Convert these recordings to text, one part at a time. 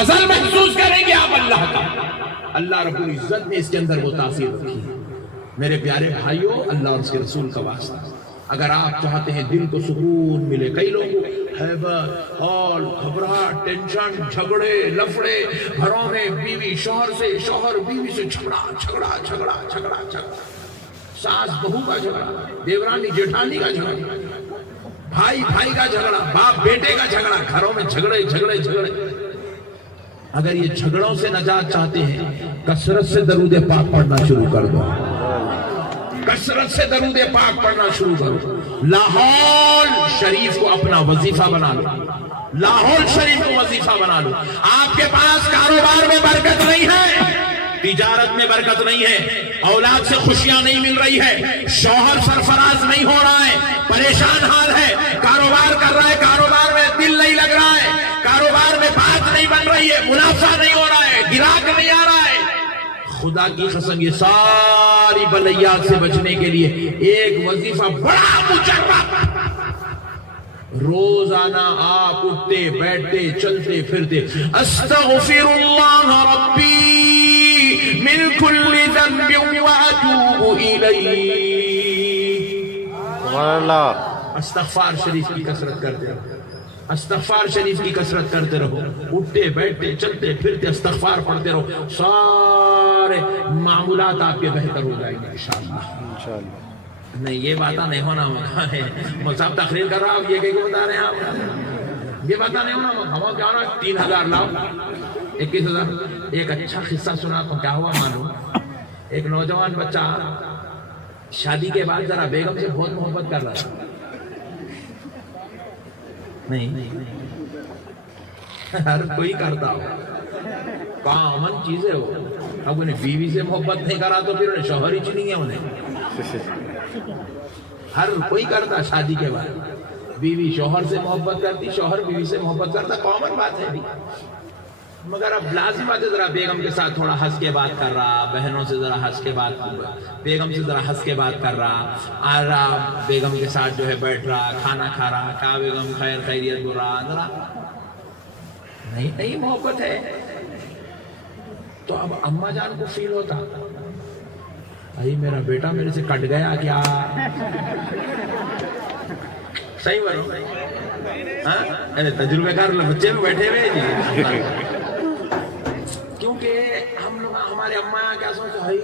فضل محسوس کریں گے آپ اللہ کا. اللہ رب العزت نے اس کے اندر وہ تاثیر رکھی ہے. میرے پیارے بھائیوں، اللہ اور اس کے رسول کا واسطہ، اگر آپ چاہتے ہیں دل کو سکون ملے، کئی لوگ ہیبت، ہال، گھبراہٹ، ٹینشن، جھگڑے، لفڑے، گھروں میں بیوی شوہر سے، شوہر بیوی سے جھگڑا جھگڑا جھگڑا جھگڑا جھگڑا، ساس بہو کا جھگڑا، دیورانی جیٹھانی کا جھگڑا، بھائی بھائی کا جھگڑا، باپ بیٹے کا جھگڑا، گھروں میں جھگڑے جھگڑے جھگڑے. اگر یہ جھگڑوں سے نجات چاہتے ہیں، کثرت سے درود پاک پڑھنا شروع کر دو. کثرت سے درود پاک پڑھنا شروع کرو. لاہور شریف کو اپنا وظیفہ بنا لو. لاہور شریف کو وظیفہ بنا لو. آپ کے پاس کاروبار میں برکت نہیں ہے، تجارت میں برکت نہیں ہے، اولاد سے خوشیاں نہیں مل رہی ہے، شوہر سرفراز نہیں ہو رہا ہے، پریشان حال ہے، کاروبار کر رہا ہے، کاروبار میں دل نہیں لگ رہا ہے، کاروبار میں بات نہیں بن رہی ہے، منافع نہیں ہو رہا ہے، گراہک نہیں آ رہا ہے. خدا کی قسم یہ ساری بلیات سے بچنے کے لیے ایک وظیفہ بڑا مجرب، روزانہ آپ اٹھتے بیٹھتے چلتے پھرتے استغفر اللہ ربی من کل ذنب واتوب الیہ. سبحان اللہ. استغفار شریف کی کثرت کرتے رہو، استغفار شریف کی کثرت کرتے رہو، اٹھتے بیٹھتے چلتے پھرتے استغفار پڑھتے رہو، سارے معمولات آپ کے بہتر ہو جائیں گے انشاءاللہ. نہیں یہ باتیں نہیں ہونا ہے، صاحب تقریر کر رہا آپ یہ کہ بتا رہے ہیں آپ، یہ باتیں نہیں ہونا. ہم کیا ہونا 3000 لاؤ 21,000. ایک اچھا قصہ سنا تو کیا ہوا معلوم، ایک نوجوان بچہ شادی کے بعد ذرا بیگم سے بہت محبت کر رہا تھا. نہیں ہر کوئی کرتا ہو، کامن چیز ہے وہ. اب انہیں بیوی سے محبت نہیں کرا تو پھر انہیں شوہر ہی چنیں گے. انہیں ہر کوئی کرتا شادی کے بعد، بیوی شوہر سے محبت کرتی، شوہر بیوی سے محبت کرتا، کامن بات ہے. مگر اب لازم بات ہے ذرا بیگم کے ساتھ تھوڑا ہنس کے بات کر رہا، بہنوں سے ذرا ہنس کے بات، بیگم سے ذرا ہنس کے بات کر رہا، آ رہا بیگم کے ساتھ جو ہے بیٹھ رہا، کھانا کھا رہا، کہا بیگم خیر خیریت بول رہا، ذرا نہیں محبت ہے. تو اب اماں جان کو فیل ہوتا بھائی میرا بیٹا میرے سے کٹ گیا کیا. صحیح بولو ہاں، تجربے کار بچے میں بیٹھے ہوئے جی. کیونکہ ہم لوگ ہمارے اماں کیا سوچتے بھائی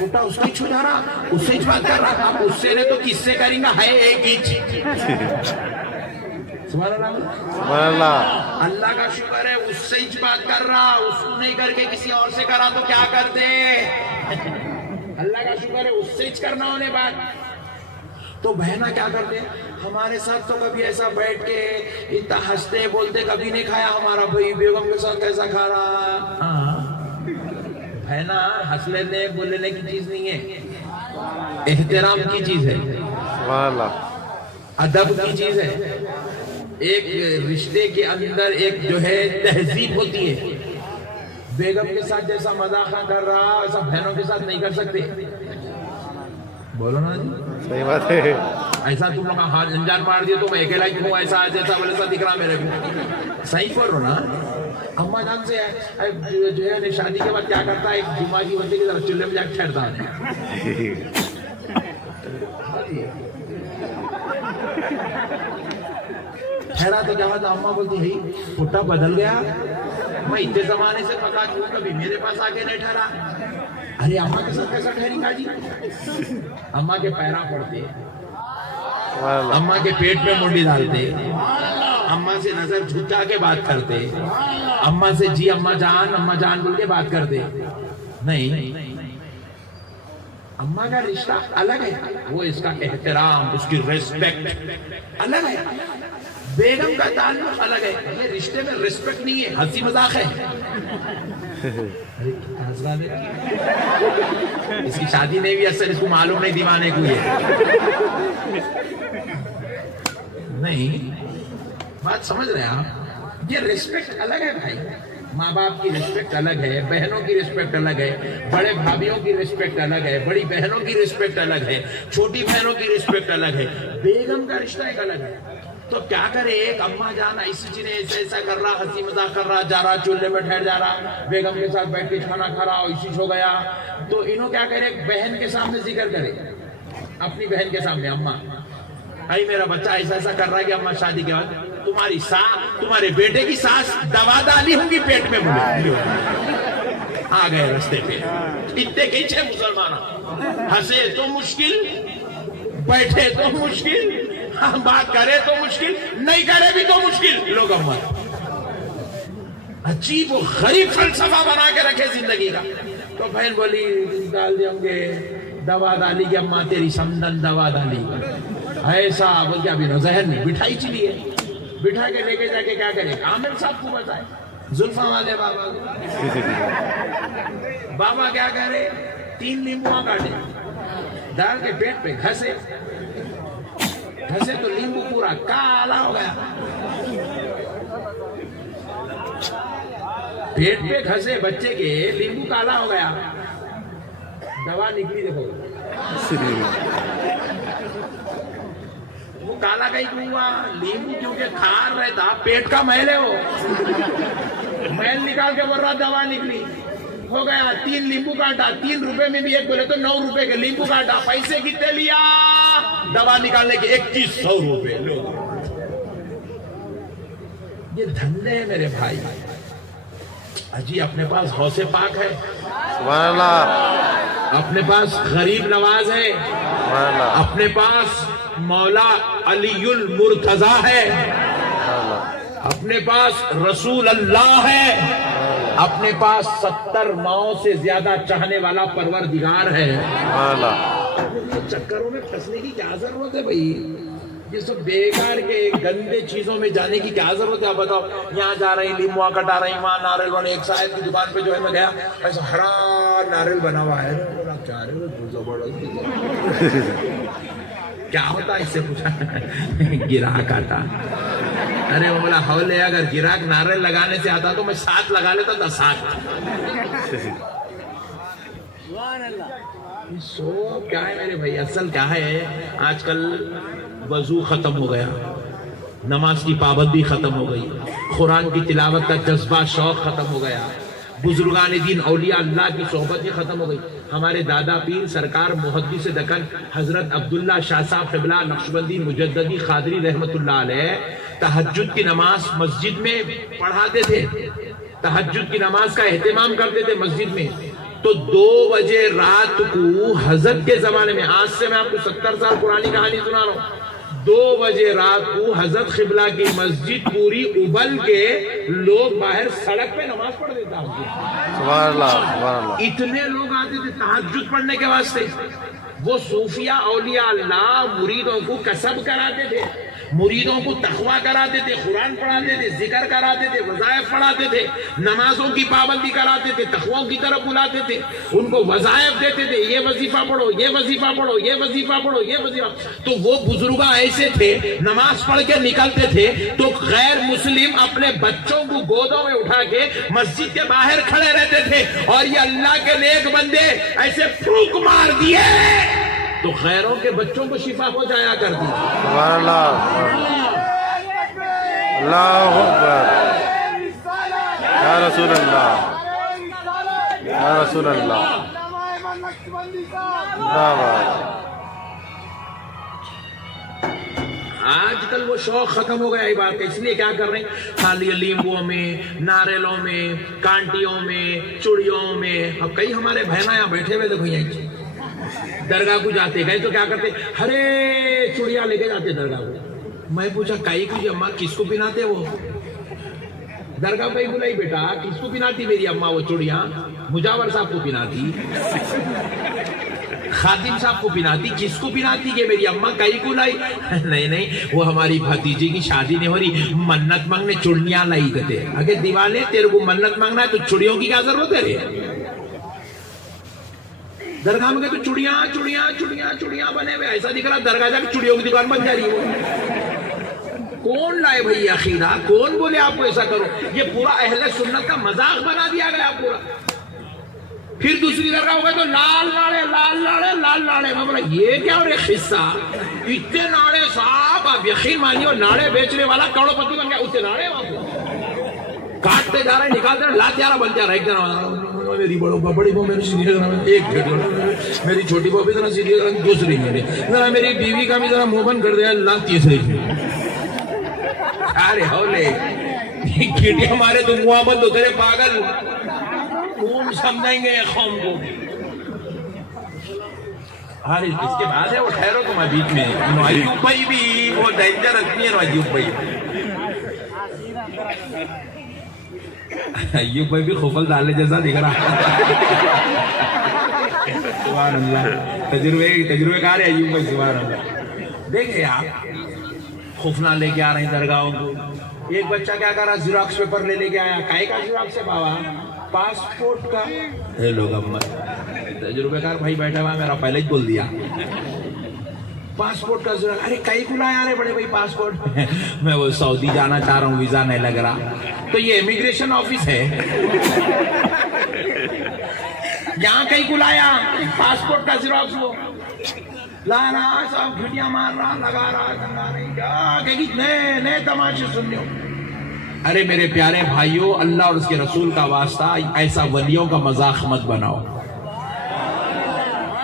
بیٹا اس کو چھو جا رہا، اس سے بات کر رہا، اب اس سے نہیں تو کس سے کریں گا، ہے ایک ہی. سبحان اللہ سبحان اللہ. اللہ کا شکر ہے اس سے ہی بات کر رہا، اس کو نہیں کر کے کسی اور سے کرا تو کیا کرتے. اللہ کا شکر ہے اس سے ہی کرنا ہونے بات. تو بہنا کیا کرتے ہمارے ساتھ، تو کبھی ایسا بیٹھ کے اتنا ہنستے بولتے کبھی نہیں کھایا ہمارا بھائی بیگم کے ساتھ کیسا کھا رہا. ہاں بہنا ہنس لینے بول لینے کی چیز نہیں ہے، احترام کی چیز ہے، سبحان اللہ. ادب کی چیز ہے. ایک رشتے کے اندر ایک جو ہے تہذیب ہوتی ہے. بیگم کے ساتھ جیسا مذاق کر رہا ایسا بہنوں کے ساتھ نہیں کر سکتے. بولو نا جی صحیح بات ہے. ایسا تم لوگ ہاتھ انجان مار دیے تو میں اکیلا ہی ہوں، ایسا جیسا ویسا دکھ رہا میرے کو. صحیح بول رہا نا. اماں جان سے جو ہے شادی کے بعد کیا کرتا ہے، ایک جمعہ کی بندے کی طرف چولہے میں جا کے ٹھہرتا ہے. ٹھہرا تو کیا تھا، اماں بولتی ہے پٹا بدل گیا، میں اتنے زمانے سے پکا چوں کبھی میرے پاس آ کے نہیں ٹھہرا. ارے اماں کے ساتھ کیسا ٹھہری گا جی. اماں کے پیرا پڑتے، اماں کے پیٹ میں منڈی ڈالتے، اماں سے نظر جھکا کے بات کرتے، اماں سے جی اماں جان بول کے بات کرتے. نہیں، اماں کا رشتہ الگ ہے، وہ اس کا احترام، اس کی ریسپیکٹ الگ ہے. بیگم کا تعلق الگ ہے. یہ رشتے میں ریسپیکٹ نہیں ہے، ہنسی مذاق ہے. اس کی شادی نہیں بھی اثر، اس کو معلوم نہیں دیوانے کو ہے. نہیں بات سمجھ رہے ہیں آپ، یہ ریسپیکٹ الگ ہے بھائی. ماں باپ کی ریسپیکٹ الگ ہے، بہنوں کی ریسپیکٹ الگ ہے، بڑے بھابھیوں کی ریسپیکٹ الگ ہے، بڑی بہنوں کی ریسپیکٹ الگ ہے، چھوٹی بہنوں کی ریسپیکٹ الگ ہے. بیگم کا رشتہ ایک الگ ہے. تو کیا کرے، ایک اماں جان ایسی چیزیں ایسا ایسا کر رہا، ہنسی مذاق کر رہا، جا رہا چولہے میں ٹھہر جا رہا، بیگم کے ساتھ بیٹھ کے کھانا کھا رہا، ایسی ہو گیا. تو انہوں کیا کرے، بہن کے سامنے ذکر کرے، اپنی بہن کے سامنے، اماں بھائی میرا بچہ ایسا ایسا کر رہا ہے کہ اماں شادی کے بعد تمہارے بیٹے کی ساس دوا ڈالی ہوں گی پیٹ میں. آ گئے رستے پہ اتنے کھینچے مسلمان، ہنسے تو مشکل، بیٹھے تو مشکل، بات کرے تو مشکل، نہیں کرے بھی تو مشکل. لوگ امت عجیب و غریب فلسفہ بنا کے رکھے زندگی کا. تو بہن بولی ڈال دیں گے، دوا ڈالی گی اماں تیری سمدن دوا ڈالی ایسا. بول کے ابھی ذہن میں بٹھائی چلی ہے، بٹھا کے لے کے جا کے کیا کرے، عامر صاحب کو بتائے، زلفاں والے بابا کو. بابا کیا کرے، 3 لیمبو کاٹے، ڈال کے پیٹ پہ گھسے تو لیمبو پورا کالا ہو گیا. پیٹ پہ گھسے بچے کے، لیمبو کالا ہو گیا، دوا نکلی. دیکھو وہ کالا کہیں کیوں ہوا، لیمبو کیونکہ کھار رہتا، پیٹ کا میل ہے، وہ میل نکال کے بول رہا دوا نکلی. ہو گیا 3 لیمبو کاٹا، 3 روپے میں بھی ایک بولے تو 9 روپے کے لیمبو کاٹا. پیسے کتنے لیا دوا نکالنے کے؟ 2100 روپے. یہ دھندے ہیں میرے بھائی. اجی اپنے پاس غوث پاک ہے، سبحان اللہ، اپنے پاس غریب نواز ہے، سبحان اللہ، اپنے پاس مولا علی المرتضی ہے، سبحان اللہ، اپنے پاس رسول اللہ ہے، اپنے پاس 70 ماؤں سے زیادہ چاہنے والا پروردگار ہے. سبحان اللہ. یہ چکروں میں پھنسنے کی کیا ضرورت ہے بھائی؟ یہ سب بیکار کے گندے چیزوں میں جانے کی کیا ضرورت ہے؟ آپ بتاؤ، یہاں جا رہے ہیں لیموا کٹا رہے ہیں، وہاں ناریل بنے. ایک شاید کی دکان پہ جو ہے میں گیا، ایسا ہرا ناریل بنا ہوا ہے. کیا کیا ہوتا اس سے پوچھا، گراہک آتا. ارے وہ بولا حولے، اگر گراہک ناریل لگانے سے آتا تو میں 7 لگا لیتا تھا. 7 سو کیا ہے میرے بھائی، اصل کیا ہے، آج کل وضو ختم ہو گیا، نماز کی پابندی ختم ہو گئی، قرآن کی تلاوت کا جذبہ شوق ختم ہو گیا، بزرگان دین اولیاء اللہ کی صحبت ہی ختم ہو گئی. ہمارے دادا پیر سرکار محدث دکن حضرت عبداللہ شاہ صاحب قبلہ نقشبندی مجددی قادری رحمت اللہ علیہ تہجد کی نماز مسجد میں پڑھاتے تھے، تہجد کی نماز کا اہتمام کرتے تھے مسجد میں. تو 2 بجے رات کو حضرت کے زمانے میں، آج سے میں آپ کو 70 سال پرانی کہانی سنا رہا ہوں، 2 بجے رات کو حضرت قبلہ کی مسجد پوری ابل کے لوگ باہر سڑک پہ نماز پڑھ دیتا. سبحان اللہ، سبحان اللہ. اتنے لوگ آتے تھے تہجد پڑھنے کے واسطے. وہ صوفیاء اولیاء اللہ مریدوں کو کسب کراتے تھے، مریدوں کو تقویٰ کراتے تھے، قرآن پڑھاتے تھے، ذکر کراتے تھے، وظائف پڑھاتے تھے، نمازوں کی پابندی کراتے تھے، تقویٰ کی طرف بلاتے تھے، ان کو وظائف دیتے تھے، یہ وظیفہ پڑھو، یہ وظیفہ پڑھو، یہ وظیفہ پڑھو، یہ وظیفہ. تو وہ بزرگاں ایسے تھے، نماز پڑھ کے نکلتے تھے تو غیر مسلم اپنے بچوں کو گودوں میں اٹھا کے مسجد کے باہر کھڑے رہتے تھے، اور یہ اللہ کے نیک بندے ایسے پھونک مار دیے تو غیروں کے بچوں کو شفا ہو جایا کرتی. سبحان اللہ، اللہ اکبر، یا رسول اللہ، یا رسول اللہ. آج کل وہ شوق ختم ہو گیا ہے بات. اس لیے کیا کر رہے ہیں، خالی لیمبوں میں، ناریلوں میں، کانٹیوں میں، چوڑیوں میں. اب کئی ہمارے بہنا یہاں بیٹھے ہوئے دیکھو، یہاں درگاہ کو جاتے گئے تو کیا کرتے، ہرے چوڑیاں لے کے جاتے درگاہ کو. میں پوچھا کئی کو اماں کس کو پہناتے؟ وہ درگاہ پہ ہی بولا، بیٹا کس کو پہناتی میری اماں وہ چوڑیاں؟ مجاور صاحب کو پہناتی، خادم صاحب کو پہناتی، کس کو پہناتی کہ میری اماں کئی کو لائی؟ نہیں وہ ہماری بھتیجی کی شادی نہیں ہو رہی، منت مانگنے چوڑیاں لائی کہتے. اگر دیوانے تیرے کو منت مانگنا ہے تو چوڑیوں کی کیا ضرورت ہے رے؟ درگاہ میں گئے تو چوڑیاں چوڑیاں چوڑیاں چوڑیاں بنے ہوئے، ایسا دکھ رہا درگاہ جا کے چوڑیوں کی دکان بن جا رہی ہے. کون لائے بھائی عقیدہ؟ کون بولے آپ کو ایسا کرو؟ یہ پورا اہل سنت کا مذاق بنا دیا گیا پورا. پھر دوسری درگاہ ہو گئے تو لال ناڑے لال ناڑے لال ناڑے. میں بولا یہ کیا اور ایک قصہ, اتنے ناڑے صاحب, آپ یقین مانیے ناڑے بیچنے والا کروڑ پتی بن گیا. اتنے ناڑے کاٹتے جا رہے نکالتے رہے, لاتیارا بن جا رہا. ایک دن میری بڑی بہو میری سیریل ایک میری چھوٹی بہو بھی ذرا سیریل, دوسری میری بیوی کا بھی ذرا منہ بند کر دیا, تیسری. ارے ہولے کیٹی ہمارے تو منہ بند ہوتے رہے پاگل, کون سمجھائیں گے قوم کو. ہاں اس کے بعد ہے وہ ٹھہرو تمہیں بیچ میں ایوب بھائی بھی وہ ڈینجر رکھتی ہے. ایوب بھائی ایوب بھائی بھی خوفل ڈالے جیسا دکھ رہا. سبحان اللہ, تجربے کار ہے ایوب بھائی. سبحان اللہ. دیکھیں آپ خوفنا لے کے آ رہے ہیں درگاہوں کو. ایک بچہ کیا کر رہا, زیراکس پیپر لے کے آیا. کائے کا زیراکس ہے بابا؟ پاسپورٹ کا. اے لوگ تجربے کار بھائی بیٹھا ہوا, میرا پہلے ہی بول دیا پاسپورٹ کا زیراکس. ارے کئی کو لایا رہے بڑے بھائی پاسپورٹ؟ میں وہ سعودی جانا چاہ رہا ہوں, ویزا نہیں لگ رہا. تو یہ امیگریشن آفس ہے, یہاں کئی کو لایا پاسپورٹ کا زیراکس. وہ لا رہا سب گھٹیاں مار رہا, لگا رہا, کرنا نہیں کیا کہ نئے تماشے سننے. ارے میرے پیارے بھائیوں, اللہ اور اس کے رسول کا واسطہ ایسا ولیوں کا مذاق مت بناؤ.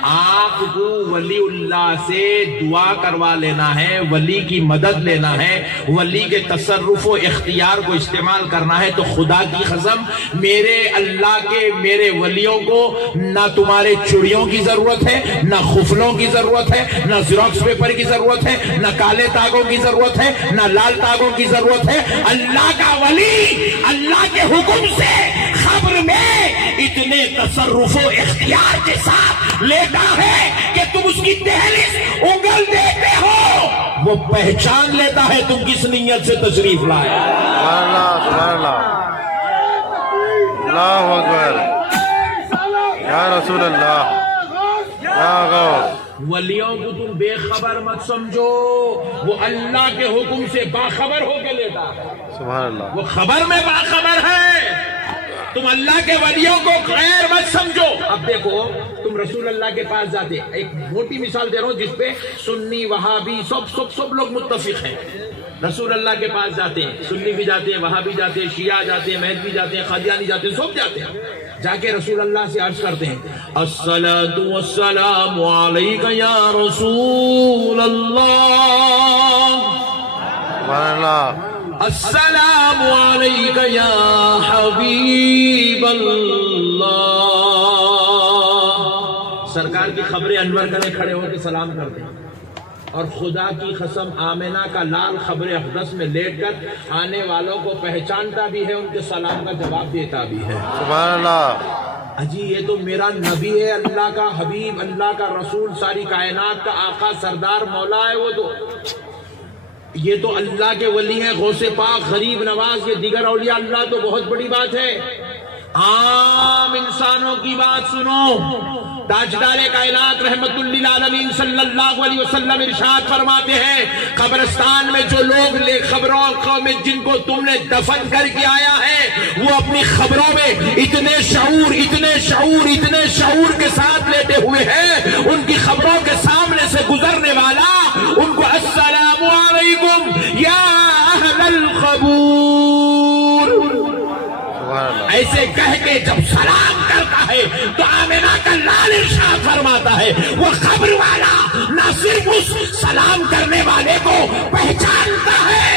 آپ کو ولی اللہ سے دعا کروا لینا ہے, ولی کی مدد لینا ہے, ولی کے تصرف و اختیار کو استعمال کرنا ہے. تو خدا کی قسم میرے اللہ کے میرے ولیوں کو نہ تمہارے چوڑیوں کی ضرورت ہے, نہ خفلوں کی ضرورت ہے, نہ زیراکس پیپر کی ضرورت ہے, نہ کالے تاگوں کی ضرورت ہے, نہ لال تاگوں کی ضرورت ہے. اللہ کا ولی اللہ کے حکم سے قبر میں اتنے تصرف و اختیار کے ساتھ لیتا ہے کہ تم اس کی دہلیز انگل دیتے ہو, وہ پہچان لیتا ہے تم کس نیت سے تشریف لائے. سبحان اللہ, سبحان اللہ, اللہ اکبر, یا رسول اللہ, یا غوث. ولیوں کو تم بے خبر مت سمجھو, وہ اللہ کے حکم سے باخبر ہو کے لیتا ہے. سبحان اللہ, وہ خبر میں باخبر ہے. تم اللہ کے ولیوں کو غیر مت سمجھو. اب دیکھو تم رسول اللہ کے پاس جاتے, ایک موٹی مثال دے رہا ہوں جس پہ سنی وہابی سب لوگ متفق ہیں. رسول اللہ کے پاس جاتے ہیں, سنی بھی جاتے ہیں, وہابی جاتے ہیں, شیعہ جاتے ہیں, مہدوی جاتے ہیں, قادیانی جاتے ہیں, سب جاتے ہیں. جا کے رسول اللہ سے عرض کرتے ہیں, الصلاۃ والسلام علیک یا رسول اللہ, سبحان اللہ, السلام علیک یا حبیب اللہ. سرکار کی خبریں انور کرے کھڑے ہو کے سلام کرتے ہیں, اور خدا کی قسم آمنہ کا لال خبر اقدس میں لیٹ کر آنے والوں کو پہچانتا بھی ہے, ان کے سلام کا جواب دیتا بھی ہے. سبحان اللہ. اجی یہ تو میرا نبی ہے, اللہ کا حبیب, اللہ کا رسول, ساری کائنات کا آقا, سردار, مولا ہے. وہ تو یہ تو اللہ کے ولی ہیں, غوث پاک, غریب نواز, یہ دیگر اولیاء اللہ. تو بہت بڑی بات ہے. عام انسانوں کی بات سنو. تاجدار کائنات رحمت للعالمین صلی اللہ علیہ وسلم ارشاد فرماتے ہیں, قبرستان میں جو لوگ خبروں میں جن کو تم نے دفن کر کے آیا ہے, وہ اپنی خبروں میں اتنے شعور کے ساتھ لیتے ہوئے ہیں, ان کی خبروں کے سامنے سے گزرنے والا ان کو السلام علیکم یا اہل القبور ایسے کہہ کے جب سلام کرتا ہے تو آمنہ کا لال ارشاد فرماتا ہے, وہ قبر والا نہ صرف اس سلام کرنے والے کو پہچانتا ہے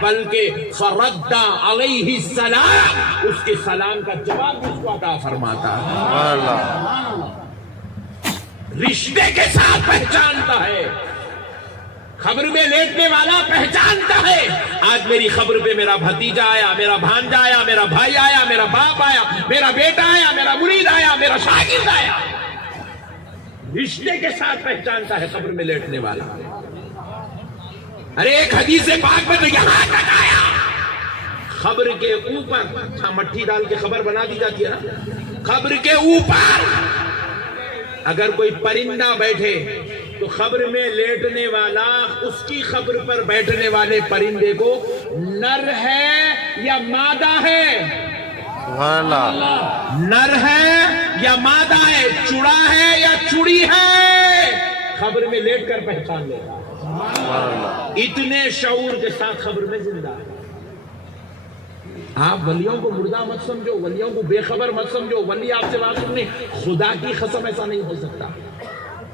بلکہ فرد علیہ السلام, اس کے سلام کا جواب اس کو عطا فرماتا ہے. سبحان اللہ. رشتے کے ساتھ پہچانتا ہے, خبر میں لیٹنے والا پہچانتا ہے. آج میری خبر پہ میرا بھتیجا آیا, میرا بھانجا آیا, میرا بھائی آیا, میرا باپ آیا, میرا بیٹا آیا, میرا مرید آیا, میرا شاگرد آیا. رشتے کے ساتھ پہچانتا ہے خبر میں لیٹنے والا. ارے ایک حدیث پاک میں تو یہاں تک آیا, خبر کے اوپر مٹھی ڈال کے خبر بنا دی جاتی ہے نا, خبر کے اوپر اگر کوئی پرندہ بیٹھے تو خبر میں لیٹنے والا اس کی خبر پر بیٹھنے والے پرندے کو نر ہے یا مادہ ہے, سبحان اللہ, نر ہے یا مادہ ہے، چڑا ہے یا چڑی ہے، خبر میں لیٹ کر پہچان لے گا. سبحان اللہ. اتنے شعور کے ساتھ خبر میں زندہ ہے. آپ ولیوں کو مردہ مت سمجھو، ولیوں کو بے خبر مت سمجھو. ولی آپ سے بات سننے، خدا کی قسم ایسا نہیں ہو سکتا،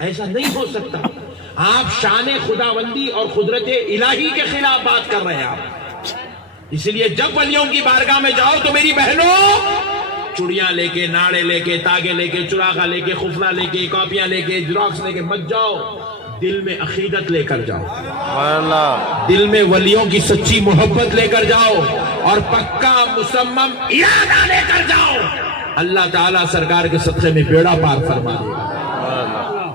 ایسا نہیں ہو سکتا. آپ شان خداوندی اور قدرت الہی کے خلاف بات کر رہے ہیں آپ. اس لیے جب ولیوں کی بارگاہ میں جاؤ تو میری بہنوں، چڑیاں لے کے، ناڑے لے کے، تاگے لے کے، چراغا لے کے، خفلہ لے کے، کاپیاں لے کے، جراکس لے کے مت جاؤ. دل میں عقیدت لے کر جاؤ، سبحان اللہ. دل میں ولیوں کی سچی محبت لے کر جاؤ اور پکا مصمم ارادہ لے کر جاؤ. اللہ تعالیٰ سرکار کے صدقے میں بیڑا پار فرما دے گا، سبحان اللہ.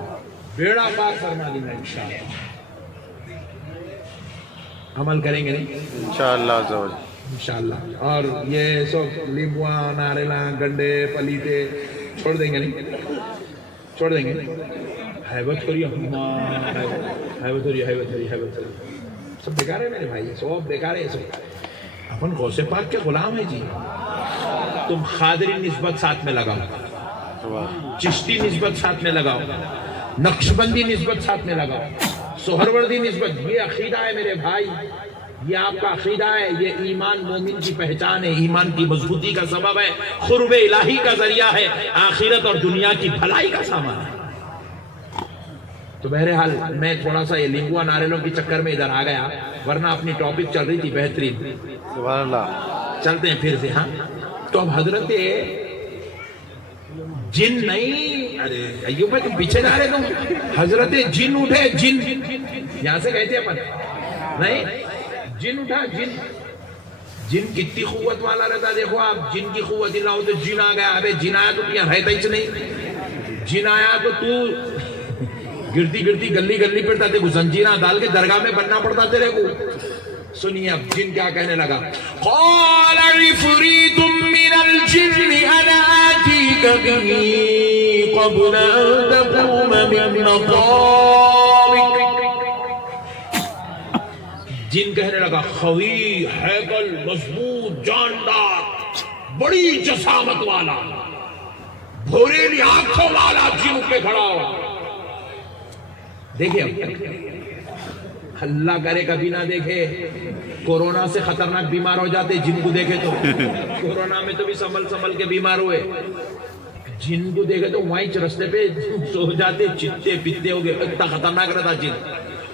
بیڑا پار فرما دے گا انشاءاللہ. عمل کریں گے نہیں انشاءاللہ عز و جل. انشاءاللہ. اور یہ سب لیمبواں، ناریلاں، گنڈے، پلیتے چھوڑ دیں گے نہیں؟ چھوڑ دیں گے. حیبت کریے، حیبت کریے، حیبت کریے، حیبت کریے. سب بیکار ہے میرے بھائی، سب بیکار ہے. سب اپن غوث پاک کے غلام ہے جی. تم خادری نسبت ساتھ میں لگاؤ، چشتی نسبت ساتھ میں لگاؤ، نقشبندی نسبت ساتھ میں لگاؤ، سہروردی نسبت. یہ عقیدہ ہے میرے بھائی، یہ آپ کا عقیدہ ہے. یہ ایمان مومن کی پہچان ہے، ایمان کی مضبوطی کا سبب ہے، قرب الہی کا ذریعہ ہے، آخرت اور دنیا کی بھلائی کا سامان ہے. تو بہرحال میں تھوڑا سا یہ لنگوا ناریلوں کی چکر میں ادھر آ گیا، ورنہ اپنی ٹاپک چل رہی تھی بہترین. سبحان اللہ. چلتے ہیں پھر سے. ہاں تو اب حضرت جن نہیں، ارے ایوب بھائی تم پیچھے جا رہے تم. حضرت جن اٹھے، جن یہاں سے کہتے ہیں اپن نہیں، جن اٹھا. جن جن کتنی قوت والا رہتا. دیکھو آپ، جن کی قوت نہ ہو تو جن آ گیا. ابے جن آیا تو یہاں رہتا ہی نہیں. جن آیا تو گرتی گرتی گلی گلی پھرتا تھے کو زنجیرہ ڈال کے درگاہ میں بننا پڑتا تیرے کو. سنیے اب جن کیا کہنے لگا. قال عفریت من الجن انا آتیک به قبل ان تقوم من مقامک. جن کہنے لگا، قوی، ہیکل، مضبوط، جاندار، بڑی جسامت والا، بھوریلی آنکھوں والا جن پہ کھڑا ہوا. دیکھیں اللہ کرے کبھی نہ دیکھے کورونا سے خطرناک بیمار ہو جاتے جن کو دیکھے تو. کورونا میں تو بھی سنبھل کے بیمار ہوئے. جن کو دیکھے تو وہیں رستے پہ سو جاتے، چتے پیتے ہو گئے. اتنا خطرناک رہتا جن.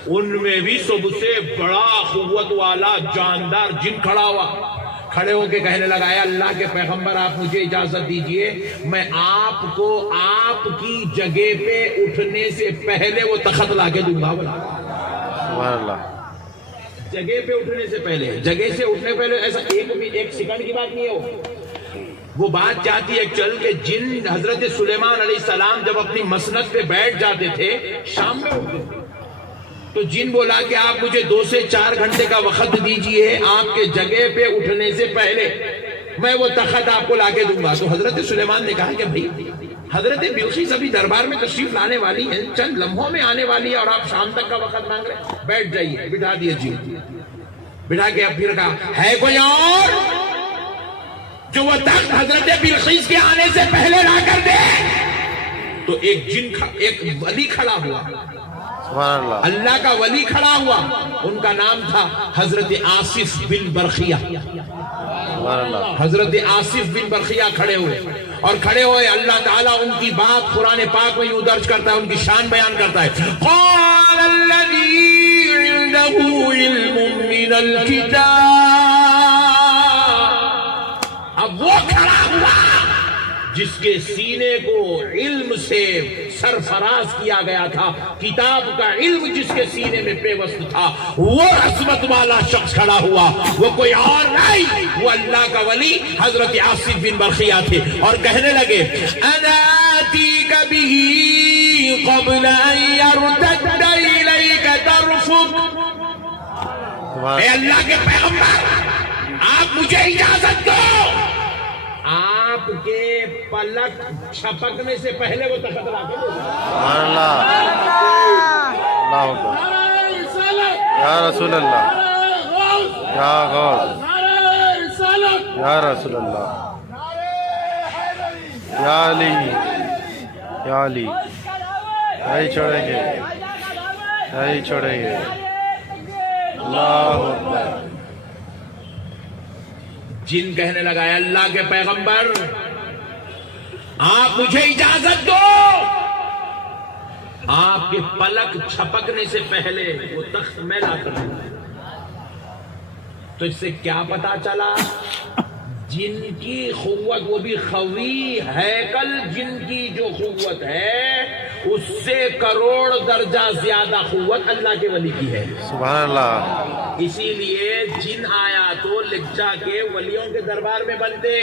ان میں بھی سب سے بڑا قوت والا جاندار جن کھڑا ہوا. کھڑے ہو کے کہنے لگا، اے اللہ کے پیغمبر آپ مجھے اجازت دیجئے، میں آپ کو آپ کی جگہ پہ اٹھنے سے پہلے وہ تخت لا کے دوں گا. سبحان اللہ. جگہ پہ اٹھنے سے پہلے، جگہ سے اٹھنے پہلے ایسا ایک سیکنڈ کی بات نہیں ہو. وہ بات چاہتی ہے چل کے جن حضرت سلیمان علیہ السلام جب اپنی مسند پہ بیٹھ جاتے تھے شام میں اٹھتے تو جن بولا کہ آپ مجھے 2 سے 4 گھنٹے کا وقت دیجئے، آپ کے جگہ پہ اٹھنے سے پہلے میں وہ تخت آپ کو لا کے دوں گا. تو حضرت سلیمان نے کہا کہ بھائی حضرت بلقیس ابھی دربار میں تشریف لانے والی ہیں، چند لمحوں میں آنے والی ہے اور آپ شام تک کا وقت مانگ رہے ہیں. بیٹھ جائیے. بٹھا دیے جی. بٹھا کے اب پھر کہا، ہے کوئی اور جو وہ تخت حضرت بلقیس کے آنے سے پہلے لا کر دے؟ تو ایک ولی کھڑا ہوا، سبحان اللہ. اللہ کا ولی کھڑا ہوا. ان کا نام تھا حضرت آصف بن برخیہ. سبحان اللہ. حضرت آصف بن برخیہ کھڑے ہوئے اور کھڑے ہوئے اللہ تعالیٰ ان کی بات قرآن پاک میں یوں درج کرتا ہے، ان کی شان بیان کرتا ہے. قال الذی عنده علم من الکتاب. اب وہ کھڑا ہوا جس کے سینے کو علم سے سرفراز کیا گیا تھا، کتاب کا علم جس کے سینے میں پیوست تھا، وہ عظمت والا شخص کھڑا ہوا. وہ کوئی اور نہیں، وہ اللہ کا ولی حضرت آصف بن برخیہ تھے. اور کہنے لگے، انا آتیک به قبل ان یرتد الیک طرفک. اے اللہ کے پیغمبر، آپ مجھے اجازت دو، آپ کے پلک چھپکنے سے پہلے وہ تخت لا کے دو. سبحان اللہ. اللہ اکبر. یا رسول اللہ، یا غوث، یا رسول اللہ. یا علی یا علی، نہیں چھوڑیں گے نہیں چھوڑیں گے، اللہ اکبر۔ جن کہنے لگا اے اللہ کے پیغمبر آپ مجھے اجازت دو، آپ کے پلک چھپکنے سے پہلے وہ تخت میں لا کر دوں۔ تو اس سے کیا پتا چلا؟ جن کی قوت، وہ بھی خوی ہیکل، جن کی جو قوت ہے اس سے کروڑ درجہ زیادہ قوت اللہ کے ولی کی ہے، سبحان اللہ۔ اسی لیے جن آیا تو لکچا کے ولیوں کے دربار میں بنتے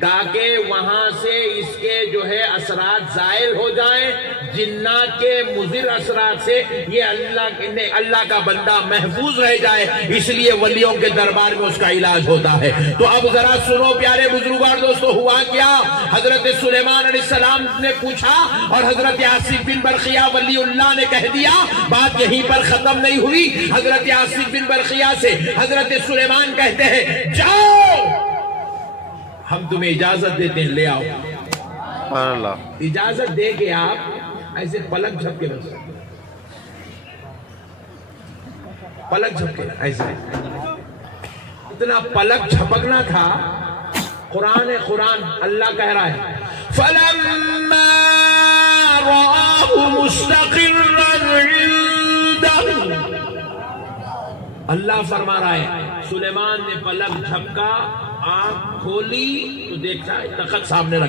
تاکہ وہاں سے اس کے جو ہے اثرات زائل ہو جائیں، جنات کے مضر اثرات سے یہ اللہ کا بندہ محفوظ رہ جائے، اس لیے ولیوں کے دربار میں اس کا علاج ہوتا ہے۔ تو اب ذرا سنو پیارے بزرگوں اور دوستو، ہوا کیا؟ حضرت سلیمان علیہ السلام نے پوچھا اور حضرت آصف بن برقیہ ولی اللہ نے کہہ دیا۔ بات یہیں پر ختم نہیں ہوئی، حضرت آصف بن برقیہ سے حضرت سلیمان کہتے ہیں جاؤ ہم تمہیں اجازت دیتے ہیں، لے آؤ۔ سبحان اللہ۔ اجازت دے کے آپ ایسے پلک جھپکے بس، پلک جھپکے ایسے اتنا پلک جھپکنا تھا۔ قرآن اللہ کہہ رہا ہے فَلَمَّا رَآهُ مُسْتَقِرًّا عِندَهُ، اللہ فرما رہا ہے سلیمان نے پلک جھپکا، آنکھ کھولی تو دیکھا تخت سامنے رکھا۔